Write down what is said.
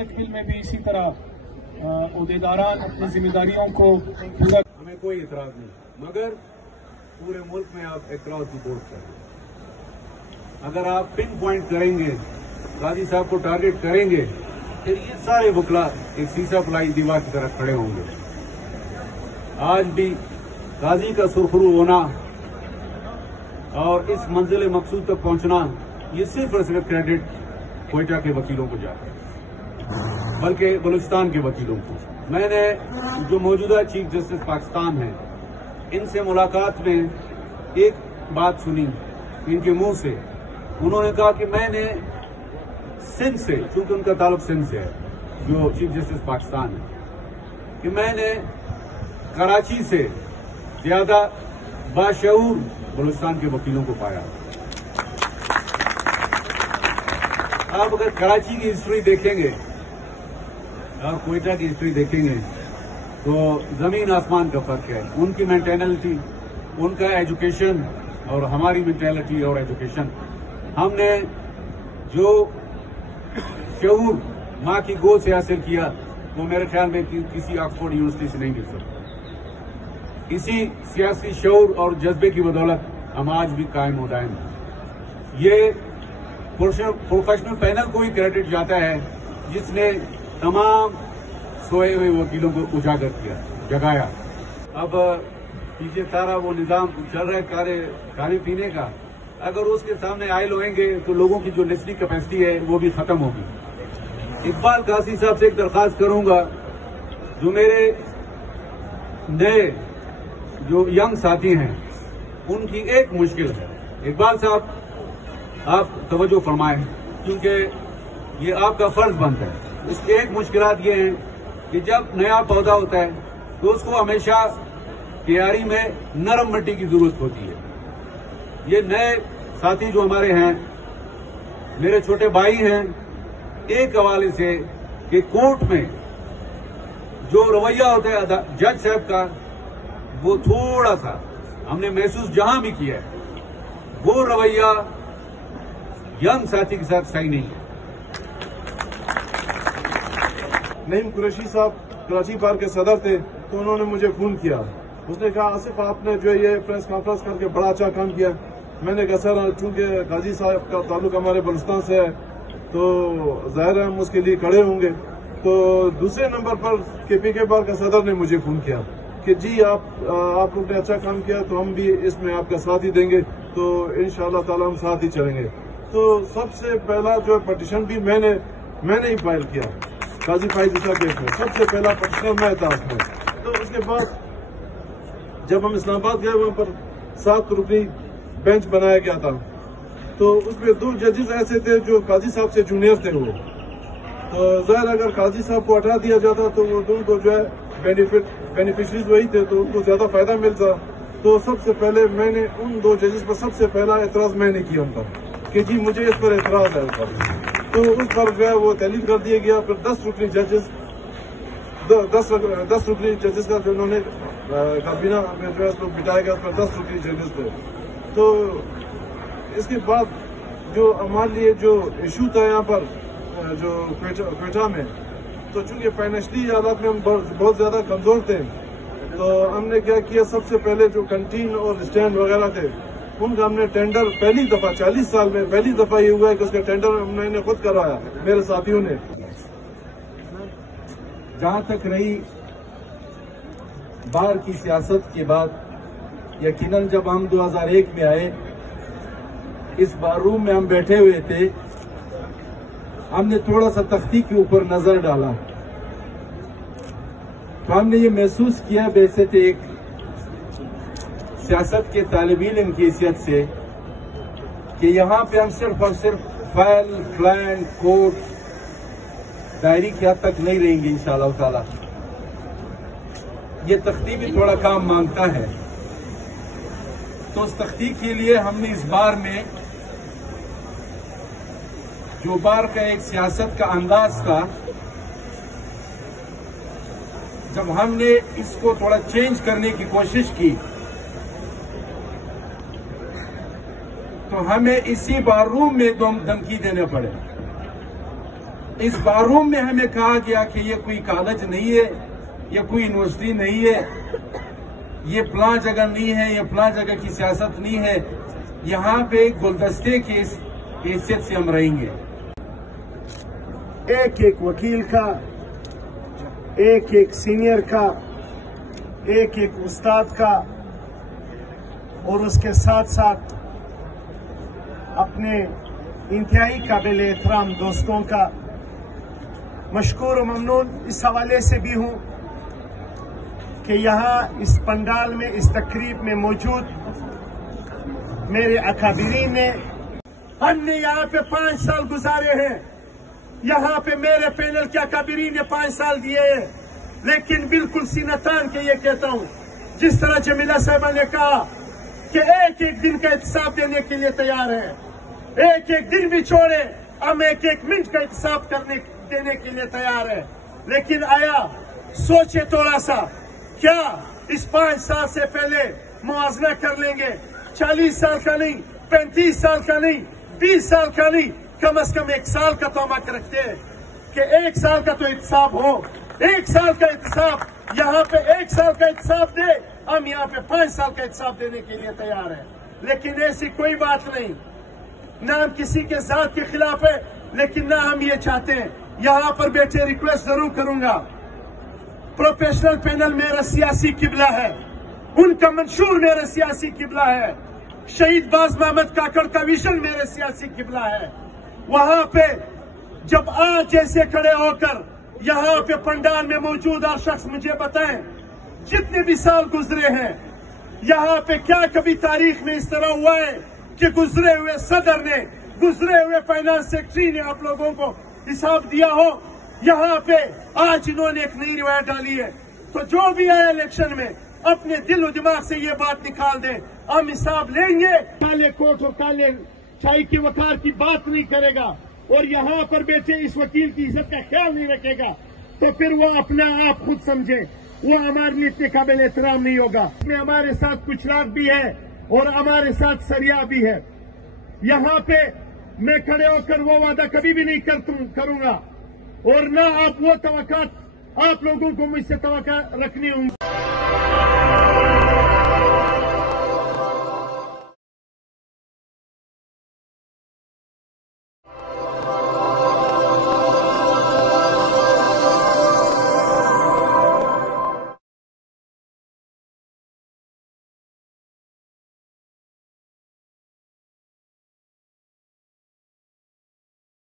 मुस्तकबिल में भी इसी तरह अहदेदारान अपनी जिम्मेदारियों को पूरा। हमें कोई एतराज नहीं, मगर पूरे मुल्क में आप एतराज की बोर्ड करें। अगर आप पिन पॉइंट करेंगे, गाजी साहब को टारगेट करेंगे, फिर ये सारे वकला एक सीसा फलाई दीवार की तरफ खड़े होंगे। आज भी गाजी का सुरखरू होना और इस मंजिल मकसूद तक पहुंचना, ये सिर्फ और सिर्फ क्रेडिट कोयटा के वकीलों को जाता है, बल्कि बलूचिस्तान के वकीलों को। मैंने जो मौजूदा चीफ जस्टिस पाकिस्तान हैं, इनसे मुलाकात में एक बात सुनी इनके मुंह से। उन्होंने कहा कि मैंने सिंध से, चूंकि उनका ताल्लुक सिंध से है, जो चीफ जस्टिस पाकिस्तान है, कि मैंने कराची से ज्यादा बाशऊर बलूचिस्तान के वकीलों को पाया। आप अगर कराची की हिस्ट्री देखेंगे और कोयटा की हिस्ट्री देखेंगे तो जमीन आसमान का फर्क है। उनकी मेंटेलिटी, उनका एजुकेशन और हमारी मेंटेलिटी और एजुकेशन। हमने जो शऊर माँ की गोद से हासिल किया वो मेरे ख्याल में किसी ऑक्सफोर्ड यूनिवर्सिटी से नहीं मिल सकता। इसी सियासी शऊर और जज्बे की बदौलत हम आज भी कायम हो दायम हैं। ये प्रोफेशनल पैनल को ही क्रेडिट जाता है जिसने तमाम सोए हुए वकीलों को उजागर किया, जगाया। अब पीछे सारा वो निजाम चल रहा है खाने पीने का, अगर उसके सामने आयल होंगे तो लोगों की जो लिसनिंग कैपेसिटी है वो भी खत्म होगी। इकबाल कासी साहब से एक दरखास्त करूंगा, जो मेरे नए जो यंग साथी हैं उनकी एक मुश्किल है। इकबाल साहब आप तवज्जो फरमाएं, क्योंकि ये आपका फर्ज बनता है। इसकी एक मुश्किलात ये है कि जब नया पौधा होता है तो उसको हमेशा क्यारी में नरम मिट्टी की जरूरत होती है। ये नए साथी जो हमारे हैं, मेरे छोटे भाई हैं, एक हवाले से कि कोर्ट में जो रवैया होता है जज साहब का, वो थोड़ा सा हमने महसूस जहां भी किया है, वो रवैया यंग साथी के साथ सही नहीं है। नईम कुरैशी साहब कराची बार के सदर थे, तो उन्होंने मुझे फोन किया। उसने कहा आसिफ आपने जो ये प्रेस कॉन्फ्रेंस करके बड़ा अच्छा काम किया। मैंने कहा सर चूंकि गाजी साहब का ताल्लुक हमारे बलूचिस्तान से है तो जाहिर है हम उसके लिए खड़े होंगे। तो दूसरे नंबर पर KPK बार का सदर ने मुझे फोन किया कि जी आप लोग ने अच्छा काम किया तो हम भी इसमें आपका साथ ही देंगे, तो इंशाअल्लाह ताला हम साथ ही चलेंगे। तो सबसे पहला जो पटिशन भी मैंने ही फाइल किया गाजी फाइज ईसा केस में, सबसे पहला पटिशनर मैं था उसमें। तो उसके बाद जब हम इस्लामाबाद गए वहां पर 7 रुकनी बेंच बनाया गया था, तो उसमें 2 जजेस ऐसे थे जो काजी साहब से जूनियर थे। वो तो जाहिर अगर काजी साहब को हटा दिया जाता तो वो दोनों जो है बेनिफिशरीज वही थे, तो उनको ज्यादा फायदा मिलता। तो सबसे पहले मैंने उन 2 जजेस पर सबसे पहला एतराज मैंने किया उन पर कि जी मुझे इस पर एतराज है। तो उस पर जो है वो तहलील कर दिया गया। फिर 10 रुकनी जजेस का जो उन्होंने काबीना में जो है तो बिठाया गया, उस पर 10 रुकनी जजेस थे। तो इसके बाद जो हमारे लिए जो इशू था यहाँ पर जो क्वेटा में, तो चूंकि फाइनेंशियली हालात में हम बहुत ज्यादा कमजोर थे, तो हमने क्या किया, सबसे पहले जो कैंटीन और स्टैंड वगैरह थे उनका हमने टेंडर पहली दफा 40 साल में पहली दफा ये हुआ है कि उसका टेंडर मैंने खुद करवाया, मेरे साथियों ने। जहां तक रही बार की सियासत की बात, यकीनन जब हम 2001 में आए, इस बार रूम में हम बैठे हुए थे, हमने थोड़ा सा तख्ती के ऊपर नजर डाला तो हमने ये महसूस किया वैसे थे एक सियासत के तालिब इल्म की हैसियत से कि यहाँ पे हम सिर्फ और सिर्फ फाइल, प्लान, कोर्ट, डायरी की हद तक नहीं रहेंगे इंशाअल्लाह ताला। ये तख्ती भी थोड़ा काम मांगता है, तो उस तख्ती के लिए हमने इस बार में जो बार का एक सियासत का अंदाज था, जब हमने इसको थोड़ा चेंज करने की कोशिश की तो हमें इसी बार रूम में धमकी देने पड़े। इस बारूम में हमें कहा गया कि ये कोई कॉलेज नहीं है, ये कोई यूनिवर्सिटी नहीं है, ये फलां जगह नहीं है, ये फलां जगह की सियासत नहीं है, यहाँ पे गुलदस्ते की हैसियत से हम रहेंगे। एक एक वकील का, एक एक सीनियर का, एक एक उस्ताद का और उसके साथ साथ अपने इंतहाई काबिल एहतराम दोस्तों का मशकूर और ममनून इस हवाले से भी हूँ कि यहाँ इस पंडाल में, इस तकरीब में मौजूद मेरे अकाबिरीन ने, हमने यहाँ पे 5 साल गुजारे हैं। यहाँ पे मेरे पैनल के अकाबिरीन ने 5 साल दिए हैं, लेकिन बिल्कुल सीना तान के ये कहता हूँ, जिस तरह जमीला साहिबा ने कहा कि एक एक दिन का एहतसाब देने के लिए तैयार है, एक एक दिन भी छोड़े, हम एक एक मिनट का एहतसाब देने के लिए तैयार है। लेकिन आया सोचे थोड़ा सा, क्या इस 5 साल से पहले मुआवजा कर लेंगे? 40 साल का नहीं, 35 साल का नहीं, 20 साल का नहीं, कम से कम 1 साल का तो हम हक रखते हैं कि 1 साल का तो एहतसाब हो। 1 साल का एहतसाब, यहाँ पे 1 साल का एहतसाब दे, हम यहाँ पे 5 साल का एहतसाब देने के लिए तैयार है। लेकिन ऐसी कोई बात नहीं, ना हम किसी के साथ के खिलाफ है, लेकिन ना हम ये चाहते हैं। यहाँ पर बैठे रिक्वेस्ट जरूर करूंगा, प्रोफेशनल पैनल मेरा सियासी किबला है, उनका मंशूर मेरा सियासी किबला है, शहीद बाज मोहम्मद काकड़ का विजन मेरे सियासी किबला है। वहां पे जब आज जैसे खड़े होकर यहाँ पे पंडाल में मौजूद हर शख्स मुझे बताएं, जितने भी साल गुजरे हैं, यहाँ पे क्या कभी तारीख में इस तरह हुआ है कि गुजरे हुए सदर ने, गुजरे हुए फाइनेंस सेक्रेटरी ने आप लोगों को हिसाब दिया हो? यहाँ पे आज इन्होंने एक नई रिवायत डाली है, तो जो भी आए इलेक्शन में अपने दिल और दिमाग से ये बात निकाल दें, हम हिसाब लेंगे। काले कोट और काले चाय के वकार की बात नहीं करेगा और यहाँ पर बैठे इस वकील की इज्जत का ख्याल नहीं रखेगा, तो फिर वो अपना आप खुद समझे, वो हमारे लिए इतने काबिल एहतराम नहीं होगा। इसमें हमारे साथ कुछ लाख भी है और हमारे साथ सरिया भी है। यहाँ पे मैं खड़े होकर वो वादा कभी भी नहीं करूंगा और ना आप वो तवक्कात आप लोगों को मुझसे तवक्का रखनी होंगी।